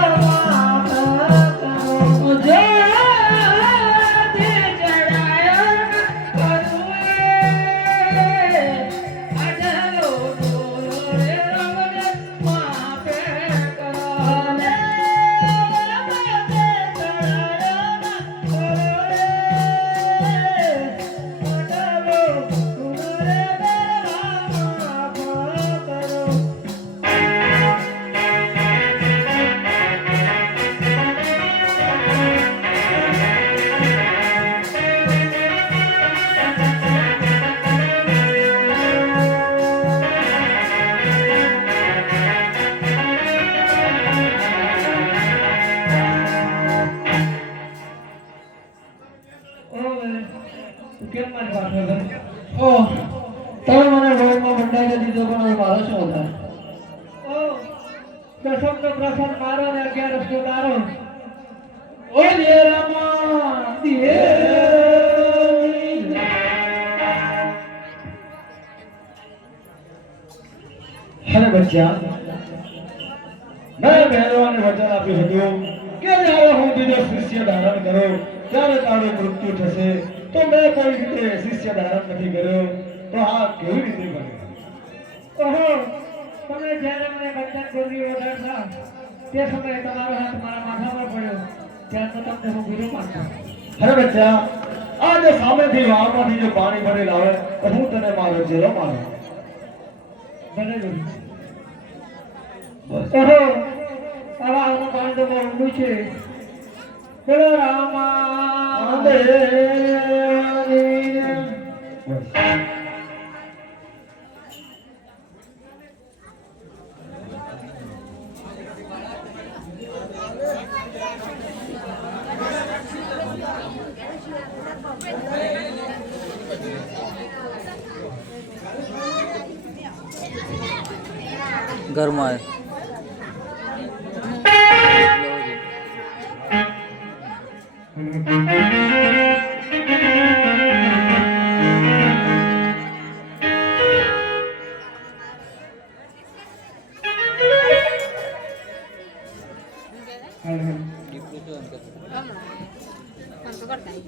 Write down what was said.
Yeah. કેમ મારી પાસે હતો? ઓહ તમે મને રોડમાં બંધાઈ દીધો પણ હવે મારો શું વધારે ઓહ, દસમનો પ્રસાદ મારો ને અગિયારસનો તારો. ઓ લે રામા દિયે અરે બચ્ચા મેં પહેરવાને વચન આપ્યું હતું કે જ્યારે હું બીજો શિષ્ય ધારણ કરું ત્યારે તારું મૃત્યુ થશે. તો મેં કોઈ રીતે શિષ્ય ધારણ નથી કર્યો? તો આ કેવી રીતે બને? ઓહો, તમે જ્યારે મને બંધન વધારતા, તે સમયે તમારો હાથ મારા માથામાં પડ્યો. ત્યાં તો તમને હું ગુરુ માનતો અરે બચ્ચા આજે સામેથી વાવમાંથી જો પાણી ભરેલ આવે તો હું તને મારો ચેલો માનું. ભલે ગુરુ ઓહો આનું પાણી તો બહુ ઊંડું છે ઘરમાં Vamos lá. Quanto corta aí?